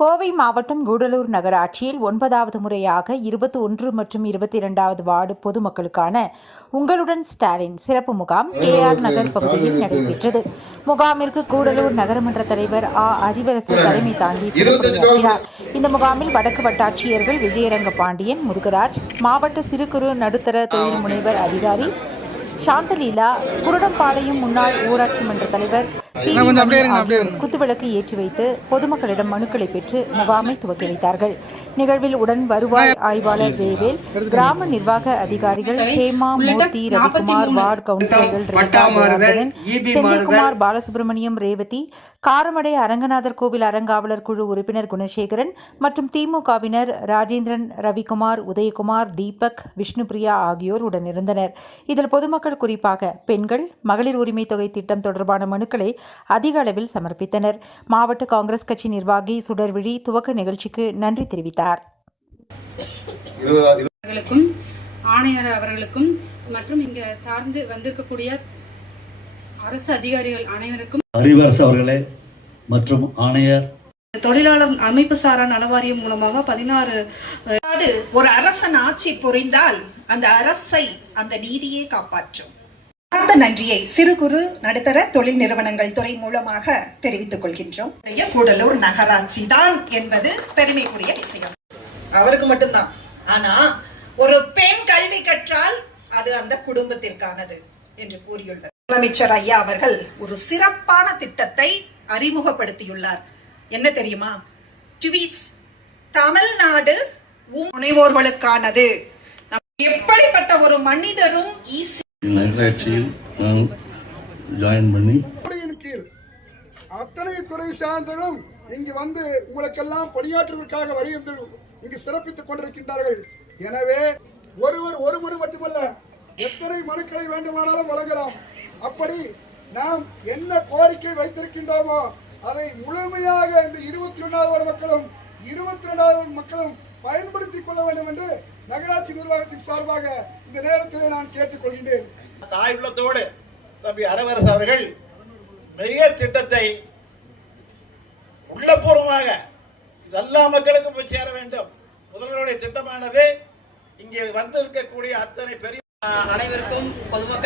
கோவை மாவட்டம் கூடலூர் நகராட்சியில் 9வது முறையாக 21 மற்றும் 22வது வார்டு பொதுமக்களுக்கான உங்களுடன் ஸ்டாலின் சிறப்பு முகாம் KR நகர் பகுதியில் நடைபெற்றது. முகாமிற்கு கூடலூர் நகரமன்ற தலைவர் அறிவரசு தலைமை தாங்கி சிறப்புரையாற்றினார். இந்த முகாமில் வடக்கு வட்டாட்சியர்கள் விஜயரங்க பாண்டியன், முருகராஜ், மாவட்ட சிறு குறு நடுத்தர தொழில் முனைவர் அதிகாரி சாந்தலீலா, குருடம்பாளையம் முன்னாள் ஊராட்சி மன்ற தலைவர் குத்துவிளக்கு ஏற்றி வைத்து பொதுமக்களிடம் மனுக்களை பெற்று முகாமை துவக்கி வைத்தார்கள். நிகழ்வில் உடன் வருவாய் ஆய்வாளர் ஜெயவேல், கிராம நிர்வாக அதிகாரிகள் ஹேமா, மூர்த்தி, ரவிக்குமார், வார்டு கவுன்சிலர்கள் ரேகா, ஜெயராஜன், செந்தில்குமார், பாலசுப்ரமணியம், ரேவதி, காரமடை அரங்கநாதர் கோவில் அறங்காவலர் குழு உறுப்பினர் குணசேகரன் மற்றும் திமுகவினர் ராஜேந்திரன், ரவிக்குமார், உதயகுமார், தீபக், விஷ்ணுபிரியா ஆகியோர் உடனிருந்தனர். இதில் பொதுமக்கள் குறிப்பாக பெண்கள் மகளிர் உரிமை தொகை திட்டம் தொடர்பான மனுக்களை அதிக அளவில் சமர்ப்பித்தனர். மாவட்ட காங்கிரஸ் கட்சி நிர்வாகி சுடர்விழி துவக்க நிகழ்ச்சிக்கு நன்றி தெரிவித்தார். ஆணையர் அவர்களுக்கும் மற்றும் இங்க சார்ந்து வந்திருக்கக்கூடிய அரசு அதிகாரிகள் அனைவருக்கும் அறிவரசு அவர்களே மற்றும் ஆணையர் தொழிலாளர் அமைப்பு சாரா நலவாரியம் மூலமாக 16 ஒரு அரசன் ஆட்சி புரிந்தால் அந்த அரசை அந்த நீதியை காப்பாற்றும். அந்த நன்றியை சிறு குறு நடுத்தர தொழில் நிறுவனங்கள் துறை மூலமாக தெரிவித்துக் கொள்கின்றோம். கூடலூர் நகராட்சி தான் என்பது பெருமைக்குரிய விஷயம். அவருக்கு மட்டும்தான். ஆனா ஒரு பெண் கல்வி கற்றால் அது அந்த குடும்பத்திற்கானது என்று கூறியுள்ளார். முதலமைச்சர் ஐயா அவர்கள் ஒரு சிறப்பான திட்டத்தை அறிமுகப்படுத்தியுள்ளார். என்ன தெரியுமா? ட்விஸ் தமிழ்நாடு முனைவோர்களுக்கானது. எப்படிப்பட்ட ஒரு மனிதரும் நகராட்சியில் ஜாயின் பண்ணி கீழ் அத்தனை துறை சார்ந்தரும் இங்கு வந்து உங்களுக்கெல்லாம் பணியாற்றுவதற்காக வருகின்ற இங்கு சிறப்பித்துக் கொண்டிருக்கின்றார்கள். எனவே ஒருவர் ஒரு மனு மட்டுமல்ல, எத்தனை மனுக்களை வேண்டுமானாலும் வழங்கலாம். அப்படி நாம் என்ன கோரிக்கை வைத்திருக்கின்றோமோ அதை முழுமையாக இந்த 21வது மக்களும் 22வது மக்களும் பயன்படுத்திக் கொள்ள வேண்டும் என்று நகராட்சி நிர்வாகத்தின் சார்பாக இந்த நேரத்தில் நான் கேட்டுக்கொள்கின்றேன். தாய் உள்ளத்தோடு தம்பி அறிவரசு அவர்கள் மிக திட்டத்தை உள்ளபூர்வமாக எல்லா மக்களுக்கும் போய் சேர வேண்டும். முதல்வருடைய திட்டமானது இங்கே வந்திருக்கக்கூடிய அத்தனை பெரிய அனைவருக்கும் பொதுமக்கள்